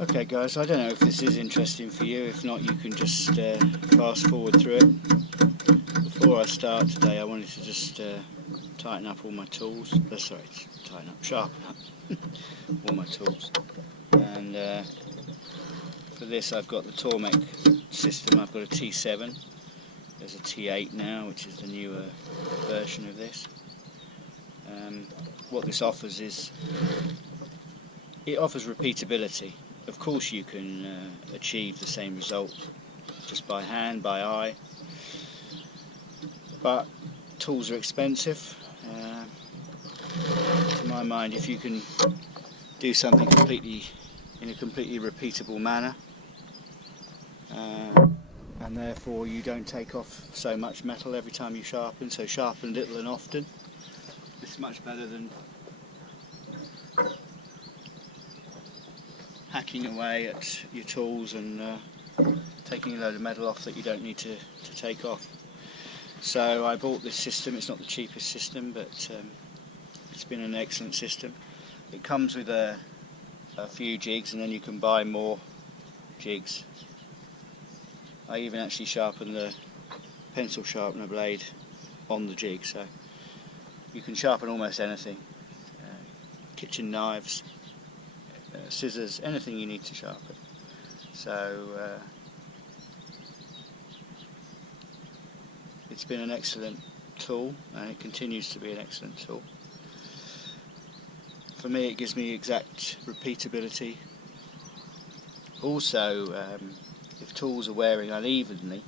Okay guys, I don't know if this is interesting for you. If not, you can just fast forward through it. Before I start today, I wanted to just tighten up all my tools. Sharpen up all my tools. And for this I've got the Tormek system. I've got a T7. There's a T8 now, which is the newer version of this. What this offers is, it offers repeatability. Of course you can achieve the same result just by hand, by eye, but tools are expensive. To my mind, if you can do something in a completely repeatable manner, and therefore you don't take off so much metal every time you sharpen, so sharpen little and often, it's much better than hacking away at your tools and taking a load of metal off that you don't need to take off. So I bought this system. It's not the cheapest system, but it's been an excellent system. It comes with a few jigs, and then you can buy more jigs. I even actually sharpen the pencil sharpener blade on the jig, so you can sharpen almost anything. Kitchen knives, scissors, anything you need to sharpen. So it's been an excellent tool, and it continues to be an excellent tool. For me, it gives me exact repeatability. Also, if tools are wearing unevenly,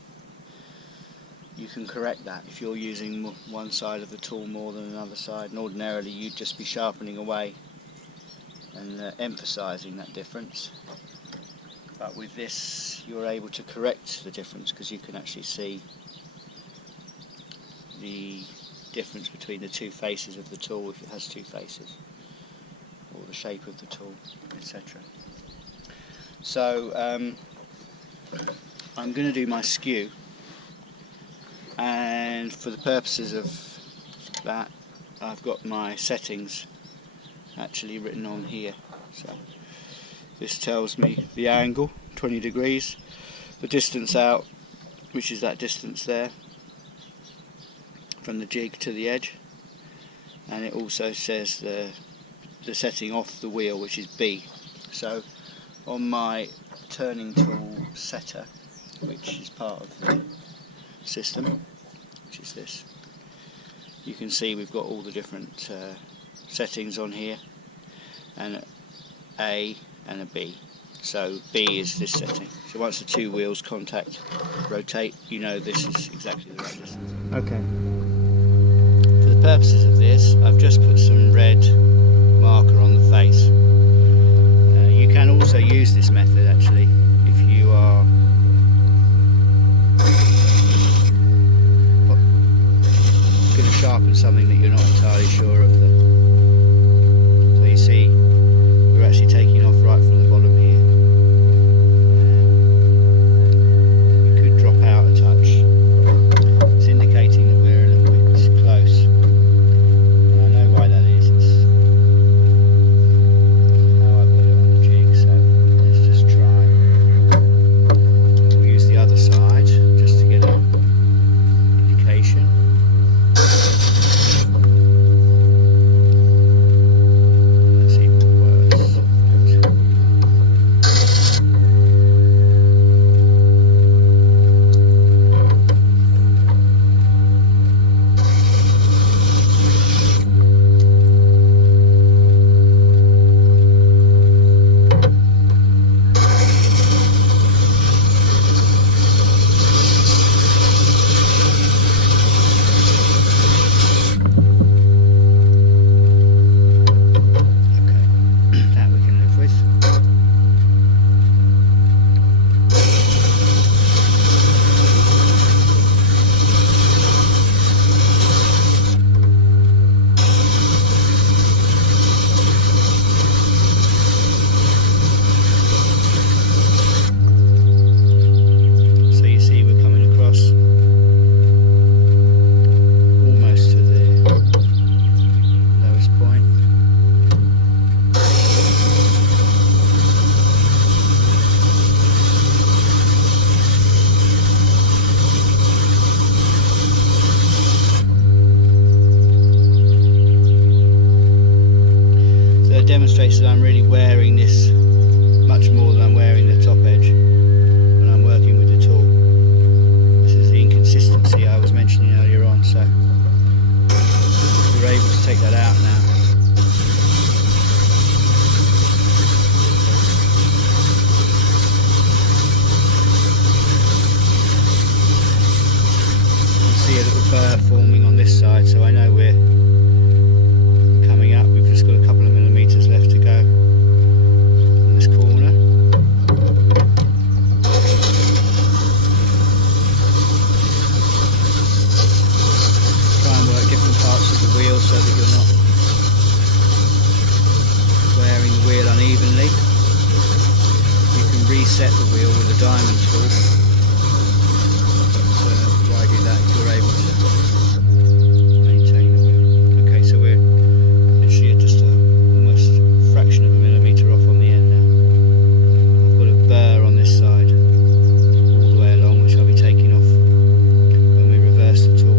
you can correct that. If you're using one side of the tool more than another side, and ordinarily you'd just be sharpening away and emphasising that difference. But with this, you're able to correct the difference, because you can actually see the difference between the two faces of the tool, if it has two faces, or the shape of the tool, etc. So I'm going to do my skew, and for the purposes of that, I've got my settings actually written on here. So this tells me the angle, 20 degrees, the distance out, which is that distance there from the jig to the edge, and it also says the setting off the wheel, which is B. So on my turning tool setter, which is part of the system, which is this, you can see we've got all the different settings on here, and A and a B. So B is this setting. So once the two wheels contact, rotate, you know this is exactly the right distance. Okay. For the purposes of this, I've just put some red marker on the face. You can also use this method actually if you are going to sharpen something that you're not entirely sure of. So you see, we're actually taking off right from the bottom here. We could drop out a touch. It's indicating that we're a little bit close. And I know why that is. It's how I've got it on the jig. So let's just try. demonstrates that I'm really wearing this much more than I'm wearing the top edge when I'm working with the tool. This is the inconsistency I was mentioning earlier on, so we're able to take that out now. See a little burr forming on this side, so I know we're coming up. We've just got a couple of millimeters left to go on this corner. Try and work different parts of the wheel so that you're not wearing the wheel unevenly. You can reset the wheel with a diamond tool. Why do that if you're able to maintain the wheel? Okay, so we're literally at just almost a fraction of a millimetre off on the end now. I've got a burr on this side all the way along, which I'll be taking off when we reverse the tool.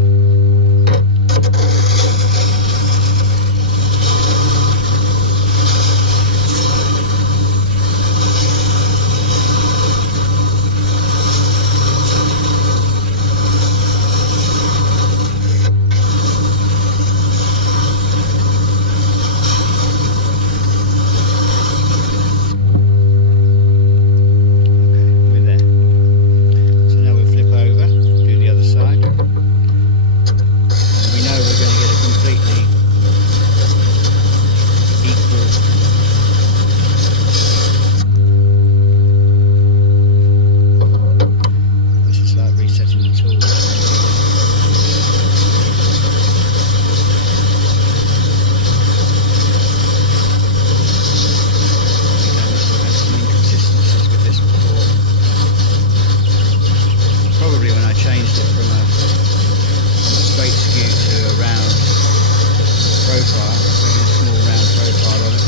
Changed it from a straight skew to a round profile, putting a small round profile on it.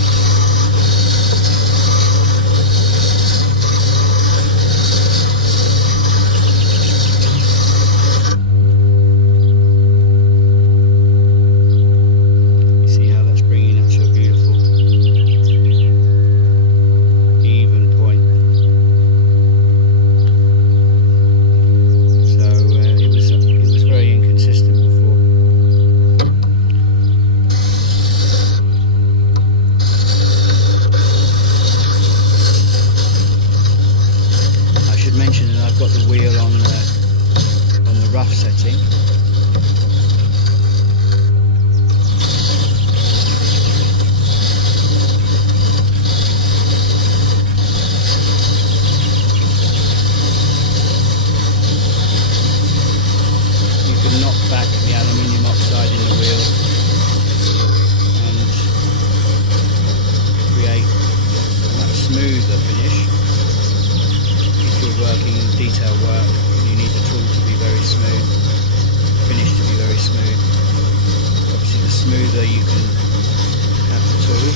You see how that's bringing up to a beautiful even point. It was very inconsistent before. I should mention that I've got the wheel on the rough setting. Knock back the aluminium oxide in the wheel and create a much smoother finish. If you're working in detail work, you need the tool to be very smooth, the finish to be very smooth. Obviously the smoother you can have the tool,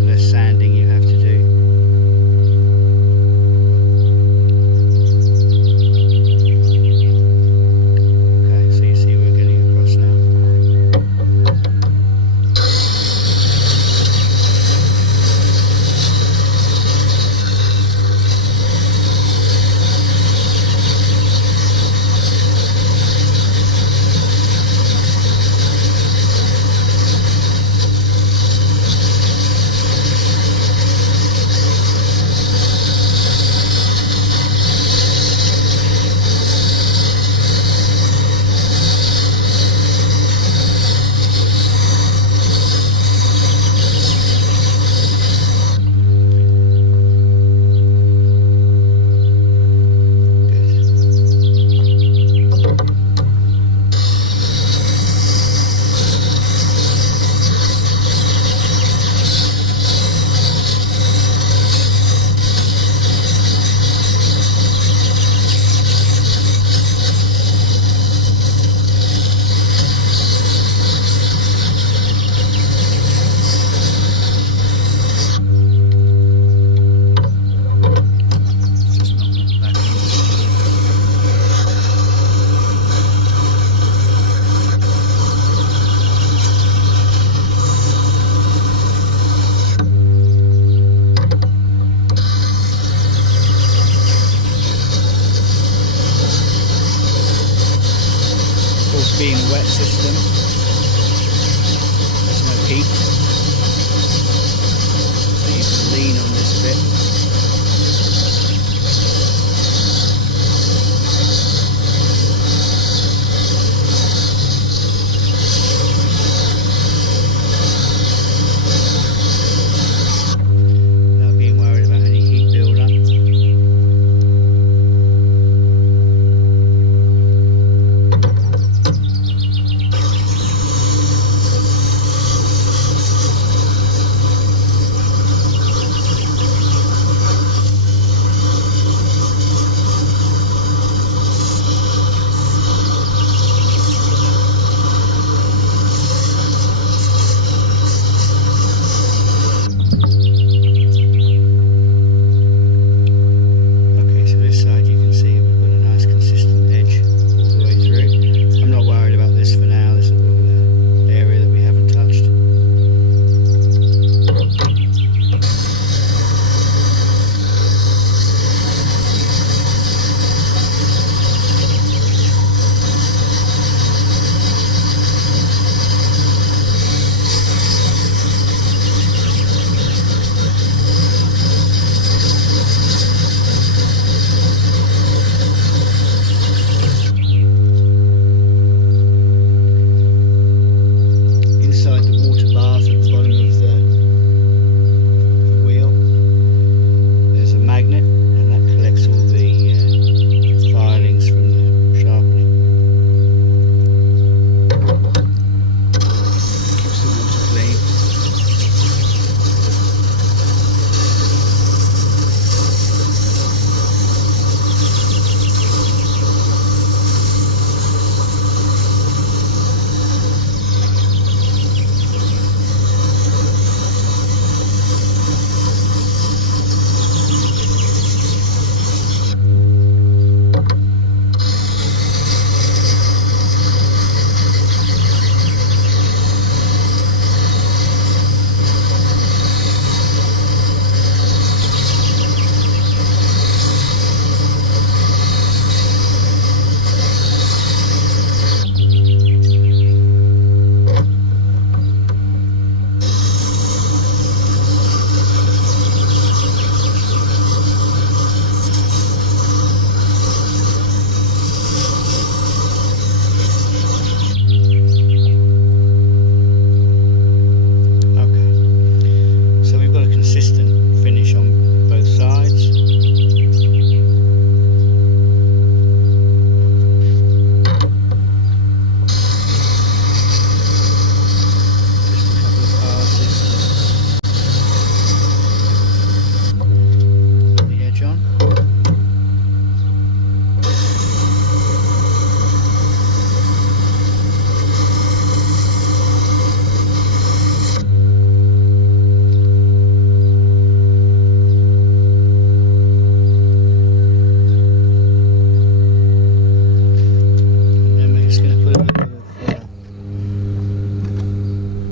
the less sanding you have to do. heat, so you can lean on this a bit. Without being worried about any heat build up.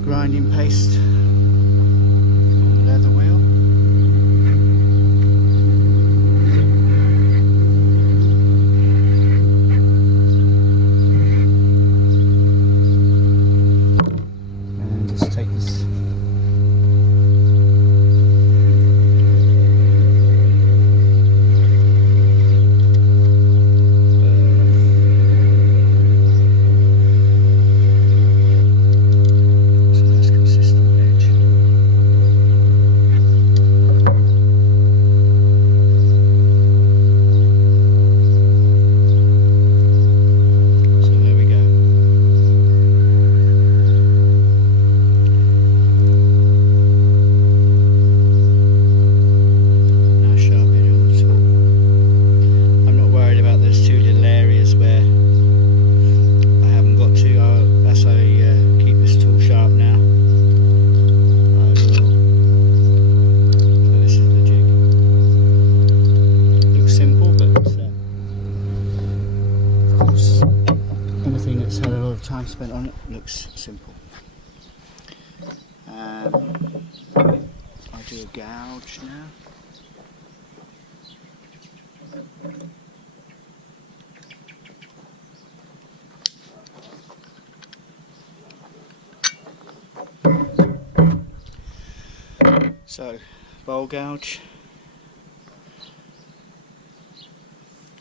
grinding paste on the leather wheel. And just take this anything that's had a lot of time spent on it looks simple. I do a gouge now. So, bowl gouge,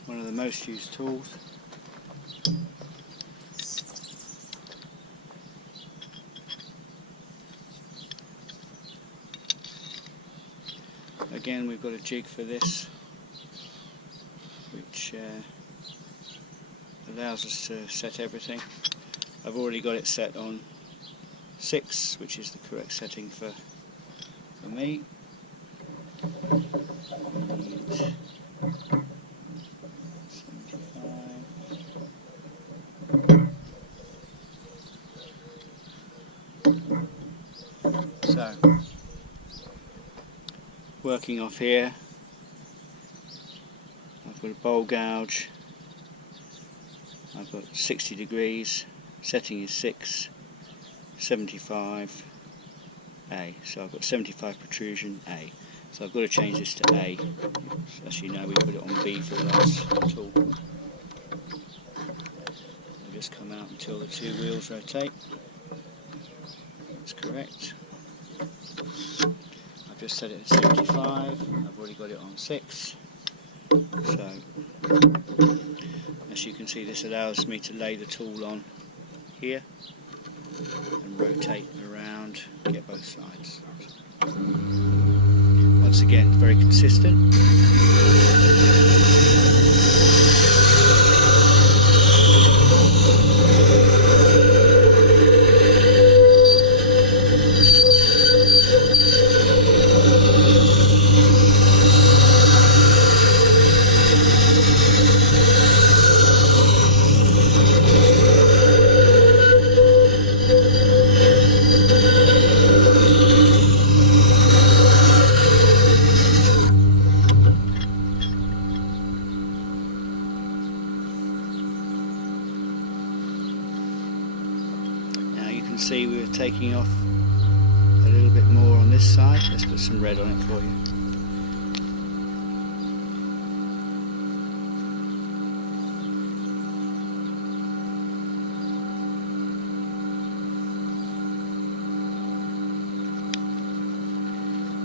one of the most used tools. Again, we've got a jig for this, which allows us to set everything. I've already got it set on 6, which is the correct setting for me. And 75. So, working off here, I've got a bowl gouge, I've got 60 degrees, setting is 6, 75, A. So I've got 75 protrusion, A. So I've got to change this to A. As you know, we put it on B for the last tool. I'll just come out until the 2 wheels rotate. That's correct. I've just set it at 75, I've already got it on 6. So, as you can see, this allows me to lay the tool on here and rotate around, get both sides. Once again, very consistent. See, we're taking off a little bit more on this side. Let's put some red on it for you.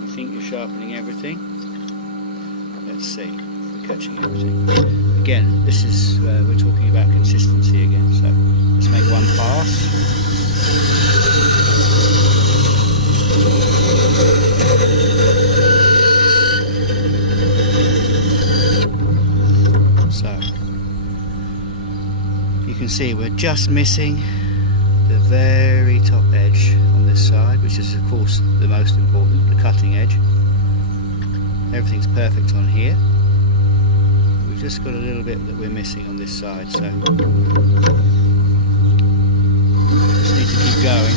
You think you're sharpening everything? Let's see if we're catching everything. Again, this is we're talking about consistency again. So let's make one pass. So you can see we're just missing the very top edge on this side, which is of course the most important, the cutting edge. Everything's perfect on here. We've just got a little bit that we're missing on this side, so just need to keep going.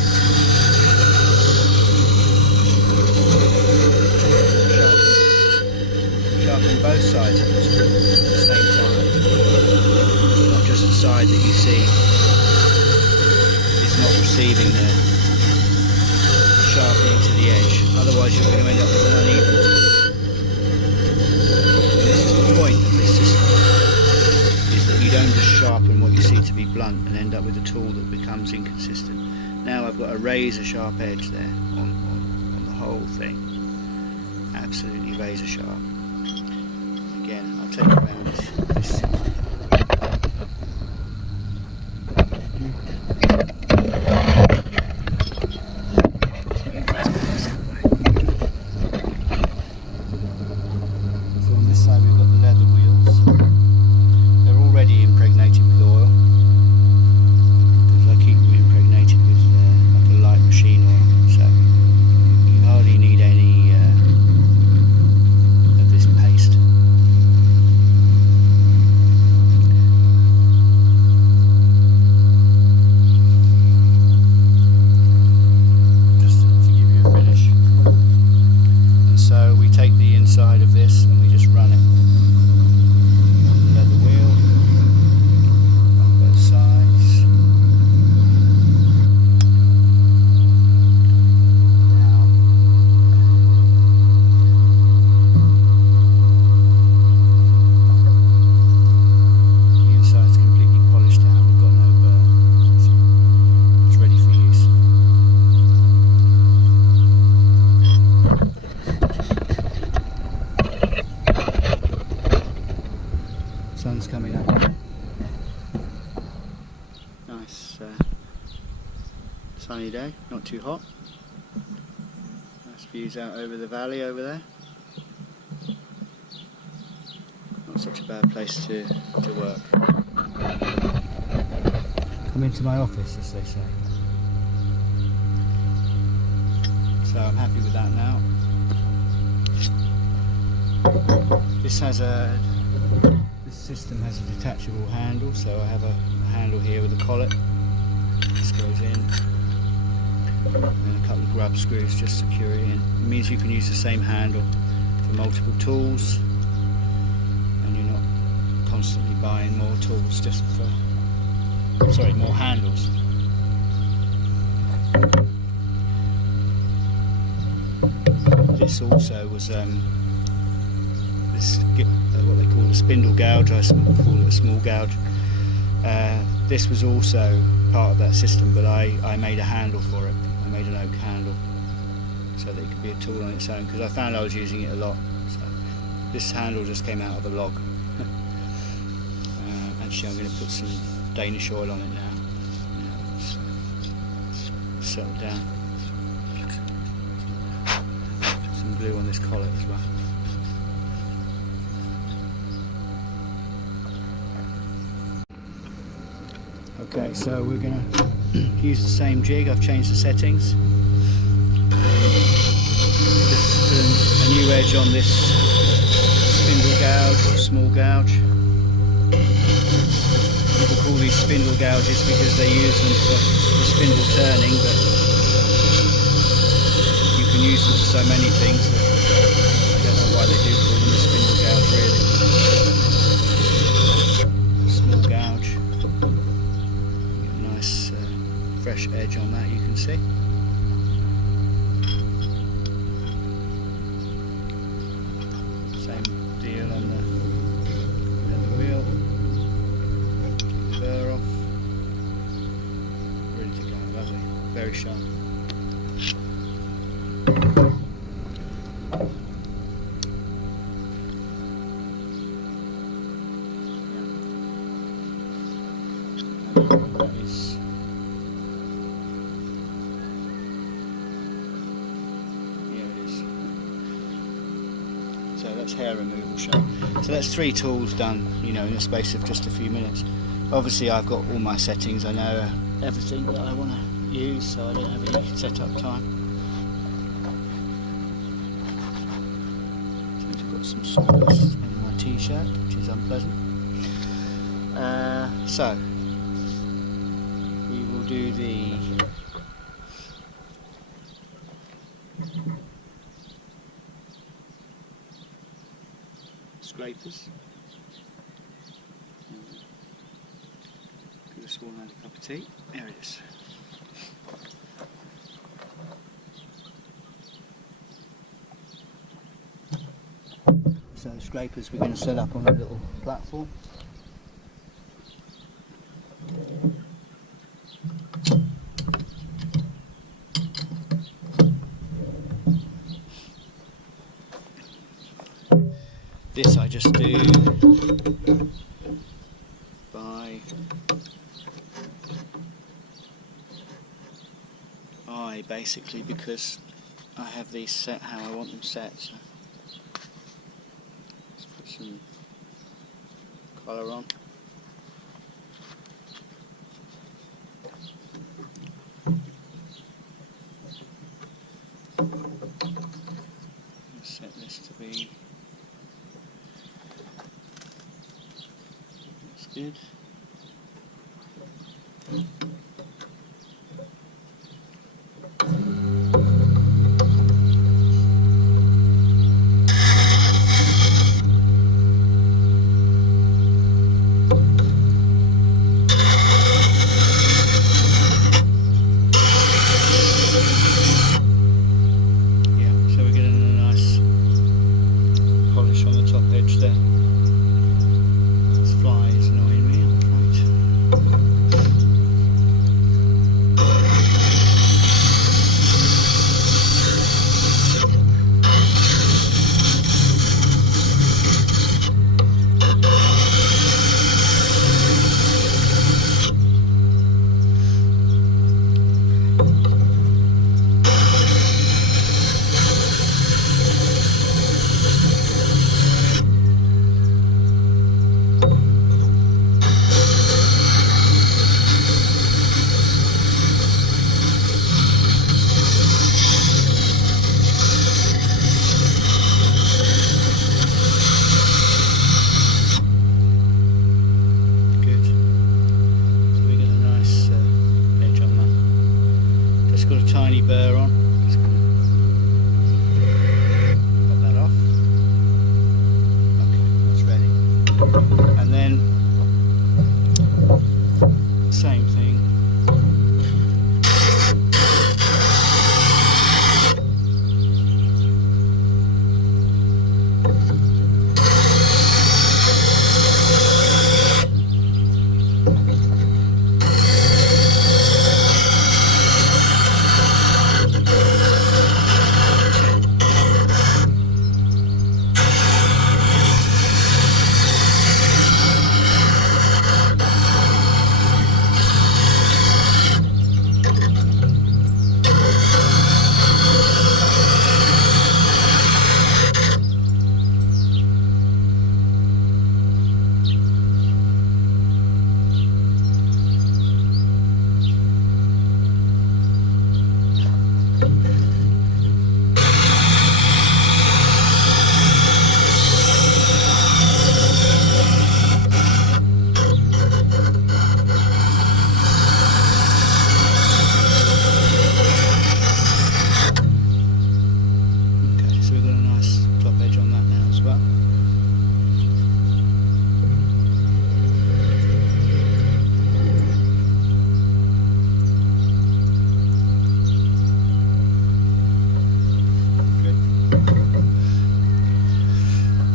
Sharpen both sides at the same time, not just the side that you see is not receiving the sharpening to the edge, otherwise you're going to end up with an uneven tool. This is the point of this system, is that you don't just sharpen what you see to be blunt and end up with a tool that becomes inconsistent. Now I've got a razor sharp edge there on the whole thing, absolutely razor sharp. Again, I'll take around this. So on this side we've got the leather wheels. They're already impregnated with oil, because I keep them impregnated with like a light machine oil, so you hardly need any of this paste. So we take the inside of this and we just run it on the leather wheel on both sides. Now the inside's completely polished out, we've got no burr, so it's ready for use. sunny day, not too hot. Nice views out over the valley over there. Not such a bad place to work. Come into my office, as they say. So I'm happy with that now. This system has a detachable handle, so I have a handle here with a collet. This goes in, and then a couple of grub screws just secure it in. It means you can use the same handle for multiple tools, and you're not constantly buying more tools just for, sorry, more handles. This also was what they call a spindle gouge. I call it a small gouge. This was also part of that system, but I made a handle for it. I made an oak handle so that it could be a tool on its own, because I found I was using it a lot. So this handle just came out of a log. Actually, I'm going to put some Danish oil on it now. Settle down. Put some glue on this collet as well. Okay, so we're going to use the same jig. I've changed the settings. Just a new edge on this spindle gouge or small gouge. People call these spindle gouges because they use them for spindle turning, but you can use them for so many things that I don't know why they do call them a spindle gouge really. Small gouge. Fresh edge on that, you can see. Same deal on the wheel. Burr off. Ready to go, lovely. Very sharp. That is that's hair removal shown. So that's 3 tools done, you know, in the space of just a few minutes. Obviously I've got all my settings, I know everything that I want to use, so I don't have any setup time. I've got some sawdust in my t-shirt, which is unpleasant. So we will do the scrapers. Give a small amount of cup of tea. There it is. So the scrapers we're going to set up on a little platform. This I just do by eye, basically, because I have these set how I want them set. So let's put some colour on. Set this to be good. Yeah, so we're getting a nice polish on the top edge there. This fly is annoying me.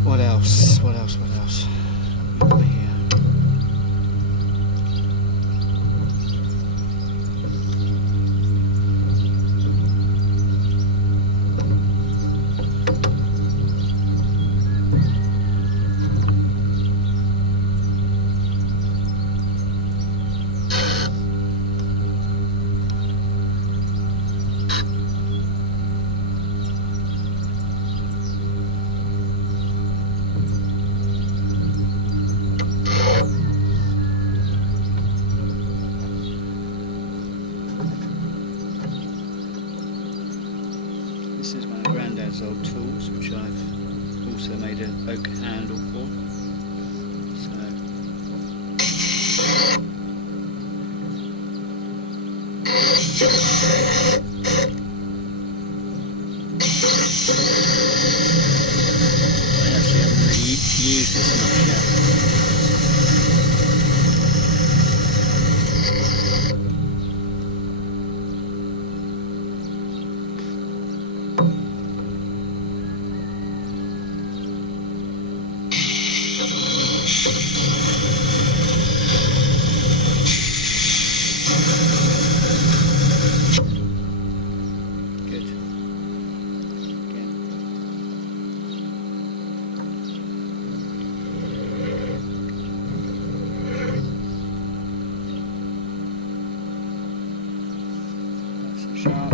What else? What else? What else? What have we got here? This is one of Grandad's old tools, which I've also made an oak handle for. I actually haven't really used this much yet. Sharp.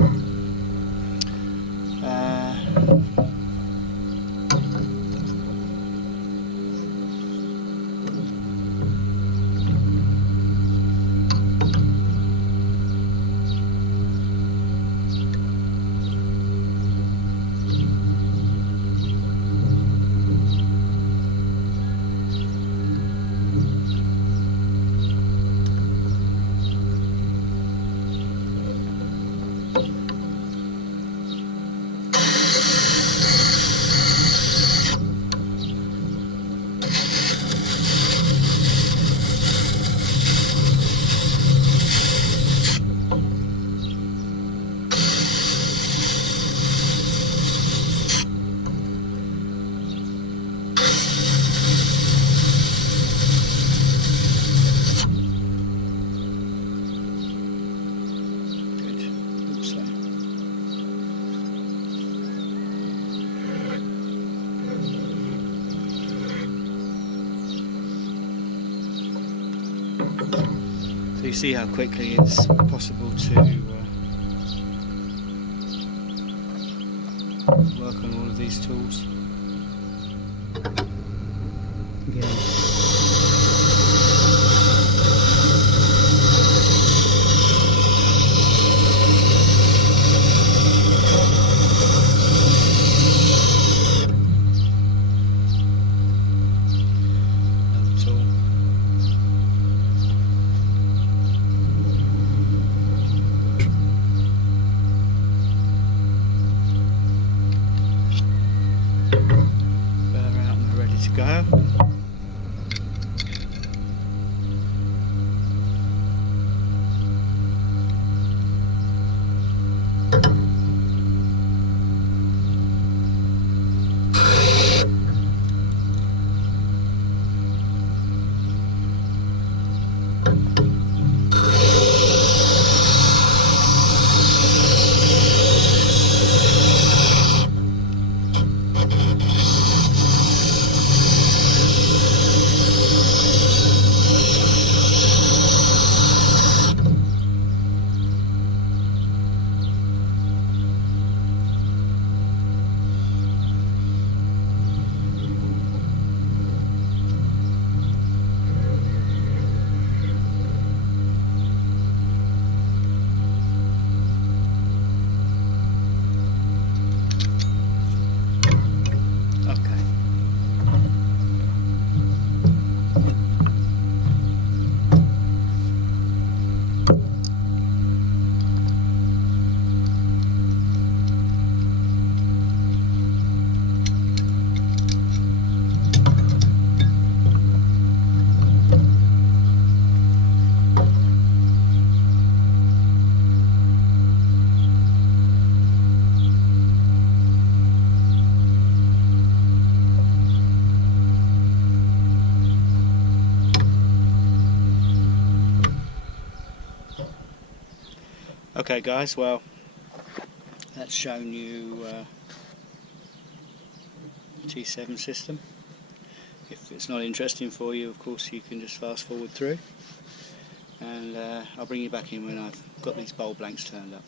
So you see how quickly it's possible to work on all of these tools. Again. Go. Okay guys, well, that's shown you T7 system. If it's not interesting for you, of course you can just fast forward through, and I'll bring you back in when I've got these bowl blanks turned up.